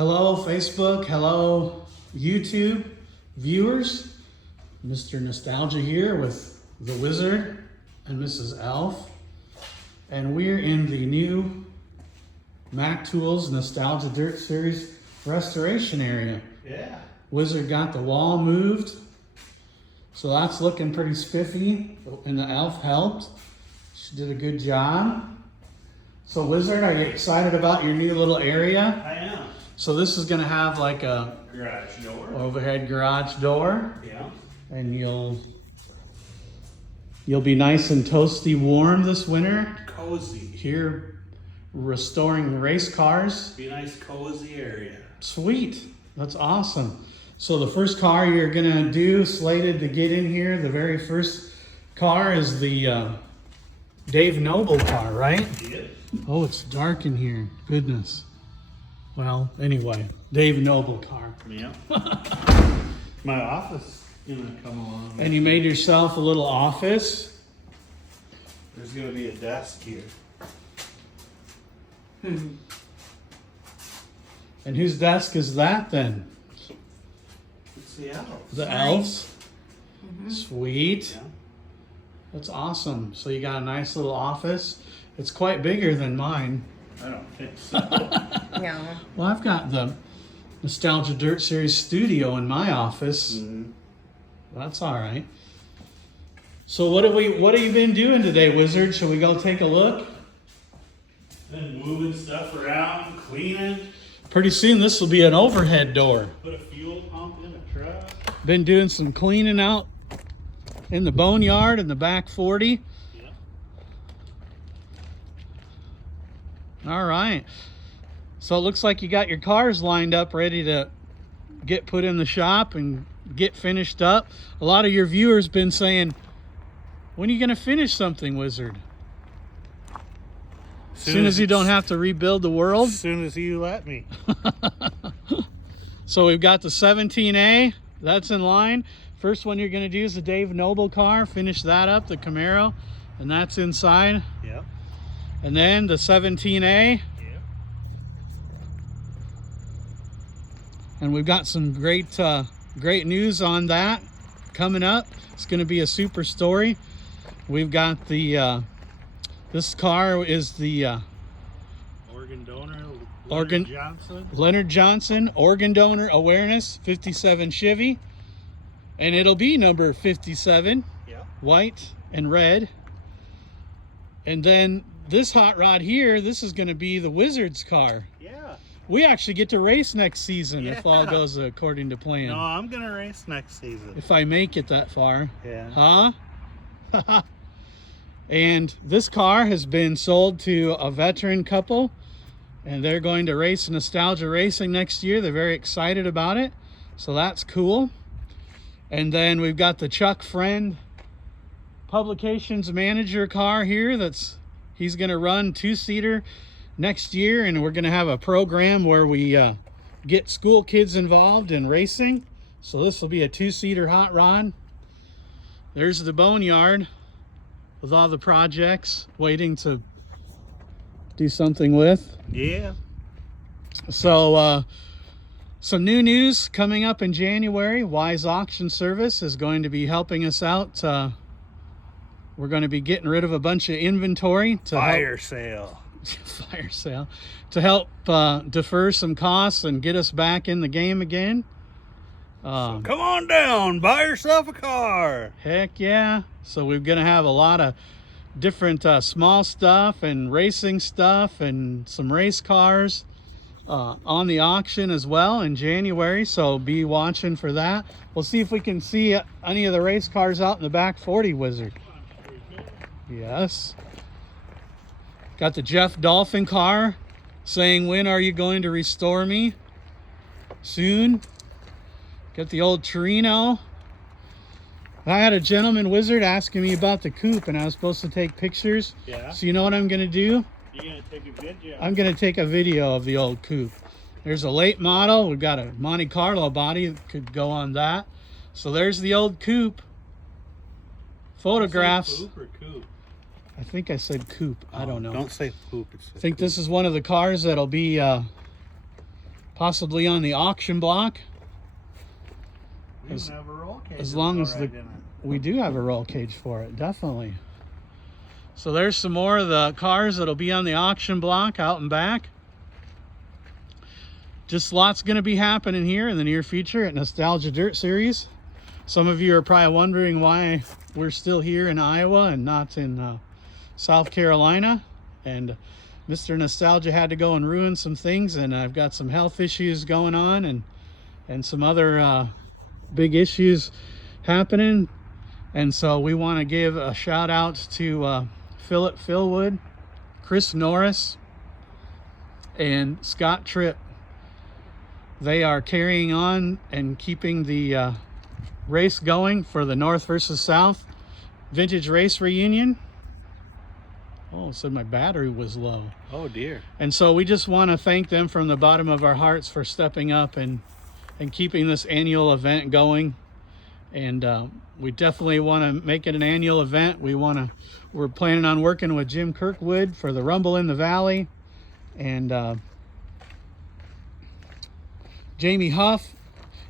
Hello, Facebook. Hello, YouTube viewers. Mr. Nostalgia here with the Wizard and Mrs. Elf. And we're in the new Mac Tools Nostalgia Dirt Series restoration area. Yeah. Wizard got the wall moved, so that's looking pretty spiffy, and the Elf helped. She did a good job. So Wizard, are you excited about your new little area? I am. So this is gonna have like a Garage door. overhead garage door, Yeah. and you'll be nice and toasty warm this winter. Cozy. Here, restoring race cars. Be a nice cozy area. Sweet, that's awesome. So the first car you're gonna do, slated to get in here, the very first car is the Dave Noble car, right? Yep. Oh, it's dark in here, goodness. Well, anyway, Dave Noble car. Yeah. My office gonna come along. And you made yourself a little office. There's gonna be a desk here. And whose desk is that then? It's the elves. The elves? Sweet. Yeah. That's awesome. So you got a nice little office. It's quite bigger than mine. I don't think so. No. Well, I've got the Nostalgia Dirt Series studio in my office. Mhm. That's all right. So what have you been doing today, Wizard? Shall we go take a look? Then moving stuff around, cleaning, Pretty soon this will be an overhead door. put a fuel pump in a truck. Been doing some cleaning out in the boneyard in the back 40. Yeah. All right. So it looks like you got your cars lined up ready to get put in the shop and get finished up. A lot of your viewers been saying, when are you going to finish something, Wizard? As soon as you don't have to rebuild the world. As soon as you let me. So we've got the 17A, that's in line. First one you're going to do is the Dave Noble car, finish that up, the Camaro, and that's inside. Yep. And then the 17A, Yep. and we've got some great news on that coming up. It's going to be a super story. We've got the this car is the Organ donor. Organ- Johnson. Leonard Johnson Organ Donor Awareness 57 Chevy, and it'll be number 57, Yep. white and red. And then this hot rod here, this is going to be the Wizard's car. Yeah. We actually get to race next season if all Yeah. goes according to plan. No, I'm gonna race next season. If I make it that far. Yeah. Huh? And this car has been sold to a veteran couple, and they're going to race Nostalgia Racing next year. They're very excited about it, so that's cool. And then we've got the Chuck Friend Publications Manager car here. He's going to run 2-seater next year, and we're going to have a program where we get school kids involved in racing. So this will be a 2-seater hot rod. There's the boneyard with all the projects waiting to do something with. Yeah. So some new news coming up in January. Wise Auction Service is going to be helping us out. We're going to be getting rid of a bunch of inventory to Fire sale. fire sale to help defer some costs and get us back in the game again. Come on down, buy yourself a car. Heck yeah. So we're going to have a lot of different small stuff and racing stuff and some race cars on the auction as well in January. So be watching for that. We'll see if we can see any of the race cars out in the back 40, Wizard. Yes. Got the Jeff Dolphin car saying, when are you going to restore me? Soon. Got the old Torino. I had a gentleman, Wizard, asking me about the coupe, and I was supposed to take pictures. Yeah. So you know what I'm going to do? You're gonna take a video. I'm going to take a video of the old coupe. There's a late model. We've got a Monte Carlo body that could go on that. So there's the old coupe. Photographs. Poop or coupe? I think I said coupe. I don't know. Don't say poop. I think this is one of the cars that'll be possibly on the auction block. We even have a roll cage. As long as we do have a roll cage for it, definitely. So there's some more of the cars that'll be on the auction block out and back. Just lots going to be happening here in the near future at Nostalgia Dirt Series. Some of you are probably wondering why we're still here in Iowa and not in South Carolina. And Mr. Nostalgia had to go and ruin some things, and I've got some health issues going on and some other big issues happening. And so we want to give a shout out to Philip Philwood, Chris Norris, and Scott Tripp. They are carrying on and keeping the race going for the North versus South Vintage Race Reunion. Oh, it said my battery was low. Oh dear. And so we just want to thank them from the bottom of our hearts for stepping up and keeping this annual event going. And we definitely want to make it an annual event. We're planning on working with Jim Kirkwood for the Rumble in the Valley, and Jamie Huff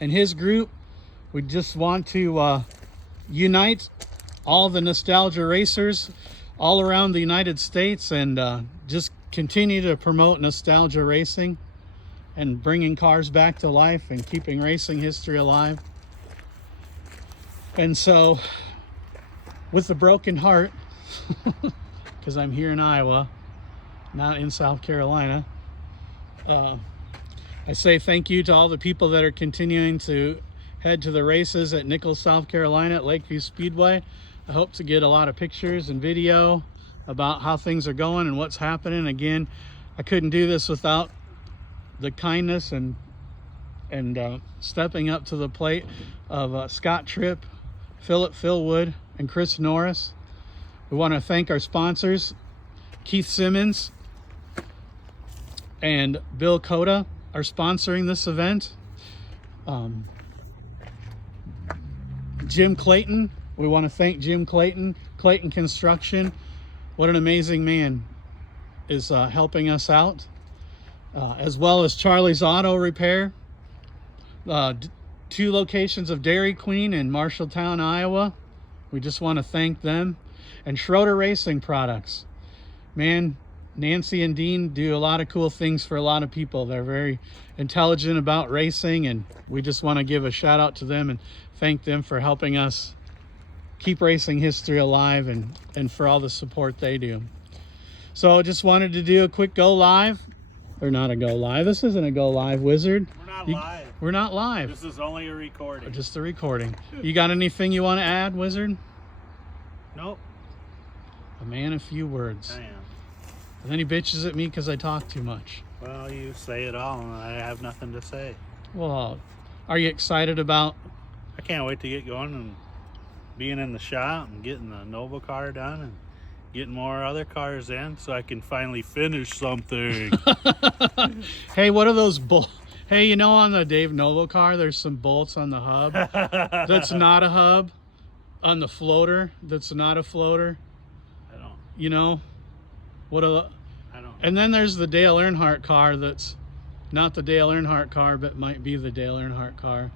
and his group. We just want to unite all the nostalgia racers all around the United States and just continue to promote nostalgia racing and bringing cars back to life and keeping racing history alive. And so, with a broken heart, because I'm here in Iowa, not in South Carolina, I say thank you to all the people that are continuing to head to the races at Nichols, South Carolina at Lakeview Speedway. I hope to get a lot of pictures and video about how things are going and what's happening. Again, I couldn't do this without the kindness and stepping up to the plate of Scott Tripp, Philip Philwood, and Chris Norris. We want to thank our sponsors, Keith Simmons and Bill Cota are sponsoring this event. Jim Clayton, we want to thank Jim Clayton, Clayton Construction. What an amazing man is helping us out. As well as Charlie's Auto Repair. 2 locations of Dairy Queen in Marshalltown, Iowa. We just want to thank them. And Schroeder Racing Products. Man, Nancy and Dean do a lot of cool things for a lot of people. They're very intelligent about racing, and we just want to give a shout out to them and thank them for helping us keep racing history alive and for all the support they do. So I just wanted to do a quick go live. Or not a go live. This isn't a go live, Wizard. We're not live. We're not live. This is only a recording. Just a recording. You got anything you want to add, Wizard? Nope. A man of few words. I am. And then he bitches at me because I talk too much. Well, you say it all, and I have nothing to say. Well, are you excited about... I can't wait to get going and being in the shop and getting the Nova car done and getting more other cars in so I can finally finish something. Hey, what are those Hey, you know, on the Dave Novo car, there's some bolts on the hub. That's not a hub. On the floater, that's not a floater. I don't. You know? What a... I don't. And then there's the Dale Earnhardt car that's not the Dale Earnhardt car, but might be the Dale Earnhardt car.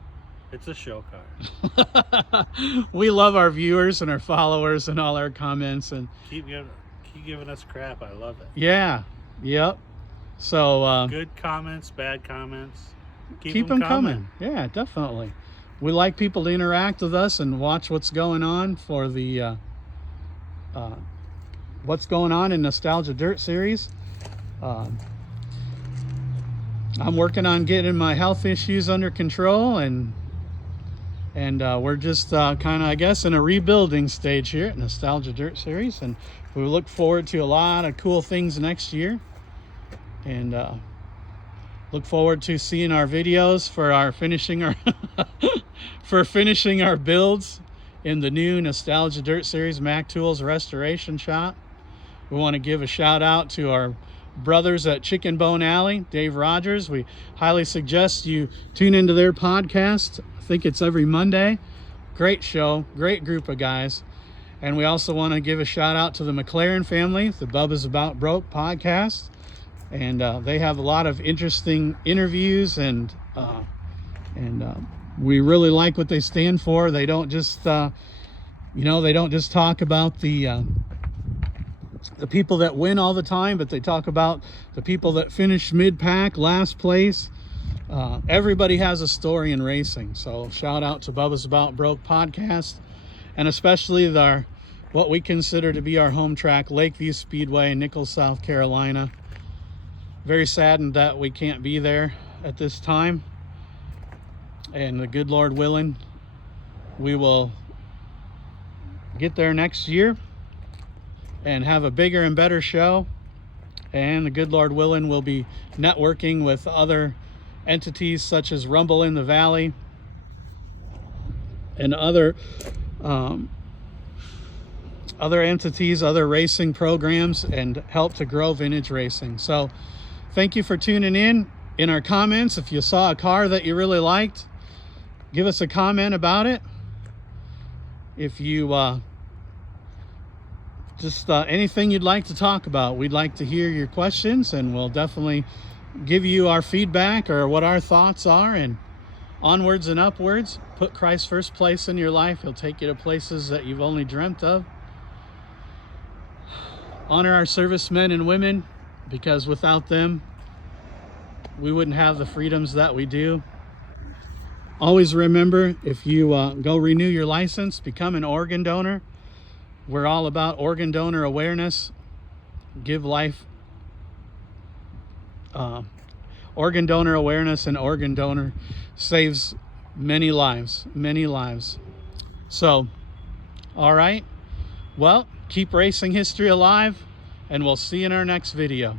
It's a show car. We love our viewers and our followers and all our comments. And keep giving us crap. I love it. Yeah. Yep. So good comments, bad comments. Keep them coming. Yeah, definitely. We like people to interact with us and watch what's going on for the what's going on in Nostalgia Dirt Series. I'm working on getting my health issues under control, and we're just kind of, I guess, in a rebuilding stage here at Nostalgia Dirt Series, and we look forward to a lot of cool things next year, and look forward to seeing our videos for our finishing our builds in the new Nostalgia Dirt Series Mac Tools Restoration Shop. We want to give a shout out to our brothers at Chicken Bone Alley, Dave Rogers. We highly suggest you tune into their podcast. I think it's every Monday. Great show, great group of guys. And we also want to give a shout out to the McLaren family, the Bubba's About Broke podcast. and they have a lot of interesting interviews, and we really like what they stand for. They don't just they don't just talk about the people that win all the time, but they talk about the people that finish mid-pack, last place. Everybody has a story in racing. So shout out to Bubba's About Broke podcast, and especially what we consider to be our home track, Lakeview Speedway in Nichols, South Carolina. Very saddened that we can't be there at this time, and the good Lord willing, we will get there next year and have a bigger and better show. And the good Lord willing, we'll be networking with other entities such as Rumble in the Valley and other entities, other racing programs, and help to grow vintage racing. So thank you for tuning in our comments. If you saw a car that you really liked, give us a comment about it. If you anything you'd like to talk about, we'd like to hear your questions, and we'll definitely give you our feedback or what our thoughts are. And onwards and upwards, put Christ first place in your life. He'll take you to places that you've only dreamt of. Honor our servicemen and women, because without them, we wouldn't have the freedoms that we do. Always remember, if you go renew your license, become an organ donor. We're all about organ donor awareness. Give life. Organ donor awareness, and organ donor saves many lives, many lives. So, all right. Well, keep racing history alive, and we'll see you in our next video.